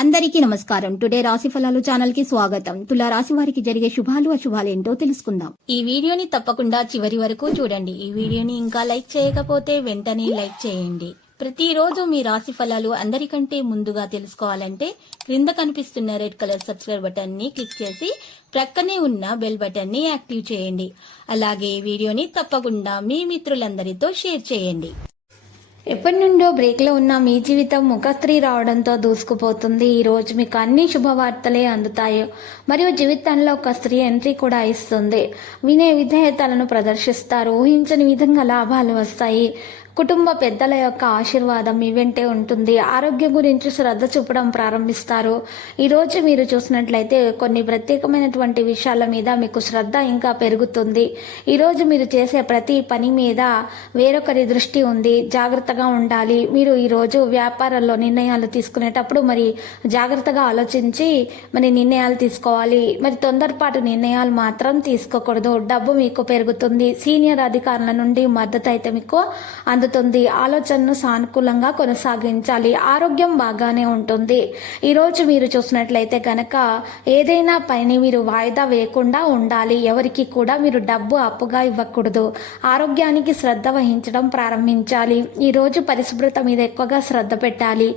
అందరికీ నమస్కారం. టుడే రాశి ఫలాలు ఛానల్ కి స్వాగతం. తులా రాశి వారికి జరిగే శుభాలు అశుభాలు ఏంటో తెలుసుకుందాం. ఈ వీడియోని తప్పకుండా చివరి వరకు చూడండి. ఈ వీడియోని ఇంకా లైక్ చేయకపోతే వెంటనే లైక్ చేయండి. ప్రతిరోజు మీ రాశి ఫలాలు అందరికంటే ముందుగా తెలుసుకోవాలంటే క్రింద కనిపిస్తున్న రెడ్ కలర్ సబ్స్క్రైబ్ బటన్ ని క్లిక్ చేసి ప్రక్కనే ఉన్న బెల్ బటన్ ని యాక్టివ్ చేయండి. అలాగే ఈ వీడియోని తప్పకుండా మీ మిత్రులందరితో షేర్ చేయండి. ఎప్పటి నుండో బ్రేక్ లో ఉన్న మీ జీవితం ముఖస్త్రీ రావడంతో దూసుకుపోతుంది. ఈ రోజు మీకు అన్ని శుభవార్తలే అందుతాయి మరియు జీవితంలో ఒక స్త్రీ ఎంట్రీ కూడా ఇస్తుంది. వినే విధేయతలను ప్రదర్శిస్తారు. ఊహించని విధంగా లాభాలు వస్తాయి. కుటుంబ పెద్దల యొక్క ఆశీర్వాదం మీ వెంటే ఉంటుంది. ఆరోగ్యం గురించి శ్రద్ధ చూపడం ప్రారంభిస్తారు. ఈరోజు మీరు చూసినట్లయితే కొన్ని ప్రత్యేకమైనటువంటి విషయాల మీద మీకు శ్రద్ధ ఇంకా పెరుగుతుంది. ఈరోజు మీరు చేసే ప్రతి పని మీద వేరొకరి దృష్టి ఉంది. జాగ్రత్తగా ఉండాలి. మీరు ఈరోజు వ్యాపారాల్లో నిర్ణయాలు తీసుకునేటప్పుడు మరి జాగ్రత్తగా ఆలోచించి మరి నిర్ణయాలు తీసుకోవాలి. మరి తొందరపాటు నిర్ణయాలు మాత్రం తీసుకోకూడదు. డబ్బు మీకు పెరుగుతుంది. సీనియర్ అధికారుల నుండి మద్దతు అయితే మీకు అందుతుంది. ఆలోచనను సానుకూలంగా కొనసాగించాలి. ఆరోగ్యం బాగానే ఉంటుంది. ఈరోజు మీరు చూసినట్లయితే గనక ఏదైనా పని మీరు వాయిదా వేయకుండా ఉండాలి. ఎవరికి కూడా మీరు డబ్బు అప్పుగా ఇవ్వకూడదు. ఆరోగ్యానికి శ్రద్ధ వహించడం ప్రారంభించాలి. ఈరోజు పరిశుభ్రత మీద ఎక్కువగా శ్రద్ధ పెట్టాలి.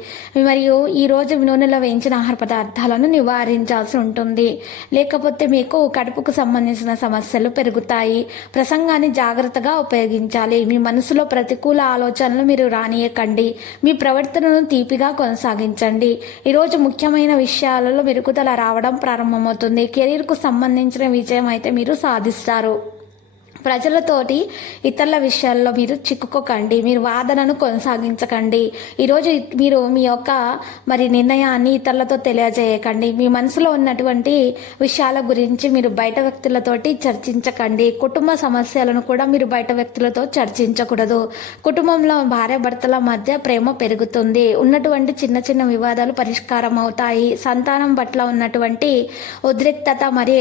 మరియు ఈరోజు నూనెలో వేయించిన ఆహార పదార్థాలను నివారించాల్సి ఉంటుంది. లేకపోతే మీకు కడుపుకు సంబంధించిన సమస్యలు పెరుగుతాయి. ప్రసంగాన్ని జాగ్రత్తగా ఉపయోగించాలి. మీ మనసులో ప్రతికూల ఆలోచనలు మీరు రానియకండి. మీ ప్రవర్తనను తీపిగా కొనసాగించండి. ఈరోజు ముఖ్యమైన విషయాలలో మెరుగుదల రావడం ప్రారంభమవుతుంది. కెరీర్కు సంబంధించిన విజయం అయితే మీరు సాధిస్తారు. ప్రజలతోటి ఇతరుల విషయాల్లో మీరు చిక్కుకోకండి. మీరు వాదనను కొనసాగించకండి. ఈరోజు మీరు మీ యొక్క మరి నిర్ణయాన్ని ఇతరులతో తెలియజేయకండి. మీ మనసులో ఉన్నటువంటి విషయాల గురించి మీరు బయట వ్యక్తులతోటి చర్చించకండి. కుటుంబ సమస్యలను కూడా మీరు బయట వ్యక్తులతో చర్చించకూడదు. కుటుంబంలో భార్యాభర్తల మధ్య ప్రేమ పెరుగుతుంది. ఉన్నటువంటి చిన్న చిన్న వివాదాలు పరిష్కారం అవుతాయి. సంతానం పట్ల ఉన్నటువంటి ఉద్రిక్తత మరి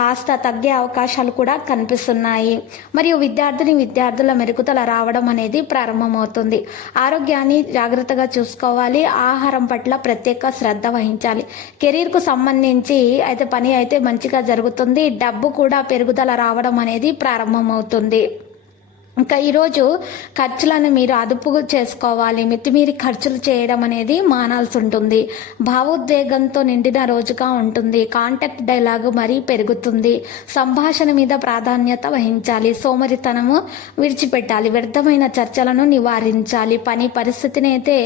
కాస్త తగ్గే అవకాశాలు కూడా కనిపిస్తున్నాయి. మరియు విద్యార్థుల మెరుగుదల రావడం అనేది ప్రారంభమవుతుంది. ఆరోగ్యాన్ని జాగ్రత్తగా చూసుకోవాలి. ఆహారం పట్ల ప్రత్యేక శ్రద్ధ వహించాలి. కెరీర్కు సంబంధించి అయితే పని అయితే మంచిగా జరుగుతుంది. డబ్బు కూడా పెరుగుదల రావడం అనేది ప్రారంభమవుతుంది. ఇంకా ఈరోజు ఖర్చులను మీరు అదుపు చేసుకోవాలి. మితిమీరి ఖర్చులు చేయడం అనేది మానాల్సి ఉంటుంది. భావోద్వేగంతో నిండిన రోజుగా ఉంటుంది. కాంటాక్ట్ డైలాగ్ మరీ పెరుగుతుంది. సంభాషణ మీద ప్రాధాన్యత వహించాలి. సోమరితనము విడిచిపెట్టాలి. వ్యర్థమైన చర్చలను నివారించాలి. పని పరిస్థితిని అయితే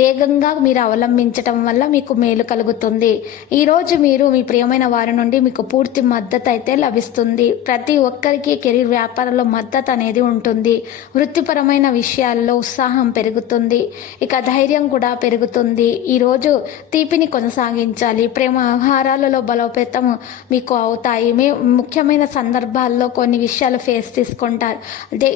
వేగంగా మీరు అవలంబించటం వల్ల మీకు మేలు కలుగుతుంది. ఈరోజు మీరు మీ ప్రియమైన వారి నుండి మీకు పూర్తి మద్దతు అయితే లభిస్తుంది. ప్రతి ఒక్కరికి కెరీర్ వ్యాపారంలో మద్దతు అనేది ఉంటుంది. వృత్తిపరమైన విషయాల్లో ఉత్సాహం పెరుగుతుంది. ఇక ధైర్యం కూడా పెరుగుతుంది. ఈరోజు తీపిని కొనసాగించాలి. ప్రేమ వ్యవహారాలలో బలోపేతం మీకు అవుతాయి. ముఖ్యమైన సందర్భాల్లో కొన్ని విషయాలు ఫేస్ తీసుకుంటారు.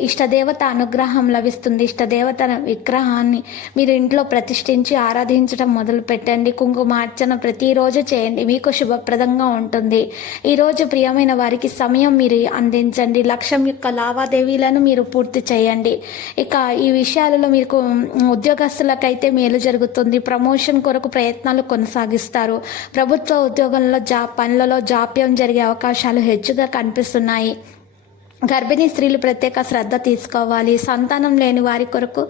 ఇష్టదేవత అనుగ్రహం లభిస్తుంది. ఇష్టదేవత విగ్రహాన్ని మీరు ఇంట్లో ప్రతిష్ఠించి ఆరాధించడం మొదలు పెట్టండి. కుంకుమార్చన ప్రతిరోజు చేయండి. మీకు శుభప్రదంగా ఉంటుంది. ఈరోజు ప్రియమైన వారికి సమయం మీరు అందించండి. లక్ష్యం యొక్క లావాదేవీలను మీరు పూర్తి చేయండి. ఇక ఈ విషయాలలో మీకు ఉద్యోగస్తులకైతే మేలు జరుగుతుంది. ప్రమోషన్ కొరకు ప్రయత్నాలు కొనసాగిస్తారు. ప్రభుత్వ ఉద్యోగంలో పనులలో జాప్యం జరిగే అవకాశాలు హెచ్చుగా కనిపిస్తున్నాయి. గర్భిణీ స్త్రీలు ప్రత్యేక శ్రద్ధ తీసుకోవాలి. సంతానం లేని వారి కొరకు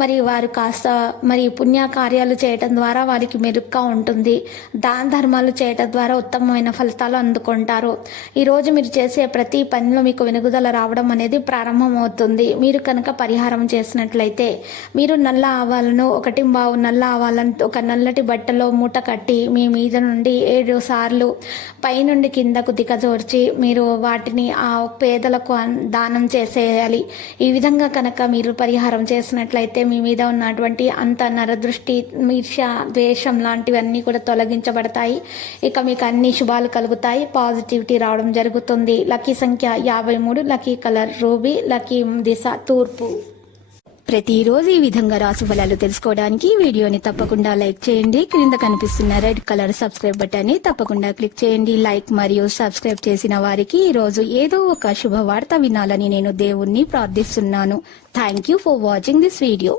మరి వారు కాస్త మరి పుణ్యకార్యాలు చేయటం ద్వారా వారికి మెరుగ్గా ఉంటుంది. దాన ధర్మాలు చేయటం ద్వారా ఉత్తమమైన ఫలితాలు అందుకుంటారు. ఈరోజు మీరు చేసే ప్రతి పనిలో మీకు వెనుగుదల రావడం అనేది ప్రారంభమవుతుంది. మీరు కనుక పరిహారం చేసినట్లయితే మీరు నల్ల ఆవాలను నల్ల ఆవాలను ఒక నల్లటి బట్టలో మూట కట్టి మీ మీద నుండి 7 సార్లు పైనుండి కిందకు దిగజోర్చి మీరు వాటిని ఆ పేదలకు దానం చేసేయాలి. ఈ విధంగా కనుక మీరు పరిహారం చేసినట్లయితే మీ మీద ఉన్నటువంటి అంత నరదృష్టి, ఈర్ష్య, ద్వేషం లాంటివన్నీ కూడా తొలగించబడతాయి. ఇక మీకు అన్ని శుభాలు కలుగుతాయి. పాజిటివిటీ రావడం జరుగుతుంది. లక్కీ సంఖ్య 53, లక్కీ కలర్ రూబీ, లక్కీ దిశ తూర్పు. ప్రతిరోజు ఈ విధంగా రాశి ఫలాలు తెలుసుకోవడానికి వీడియోని తప్పకుండా లైక్ చేయండి. క్రింద కనిపిస్తున్న రెడ్ కలర్ సబ్స్క్రైబ్ బటన్ ని తప్పకుండా క్లిక్ చేయండి. లైక్ మరియు సబ్స్క్రైబ్ చేసిన వారికి ఈ రోజు ఏదో ఒక శుభవార్త వినాలని నేను దేవుణ్ణి ప్రార్థిస్తున్నాను. Thank you for watching this video.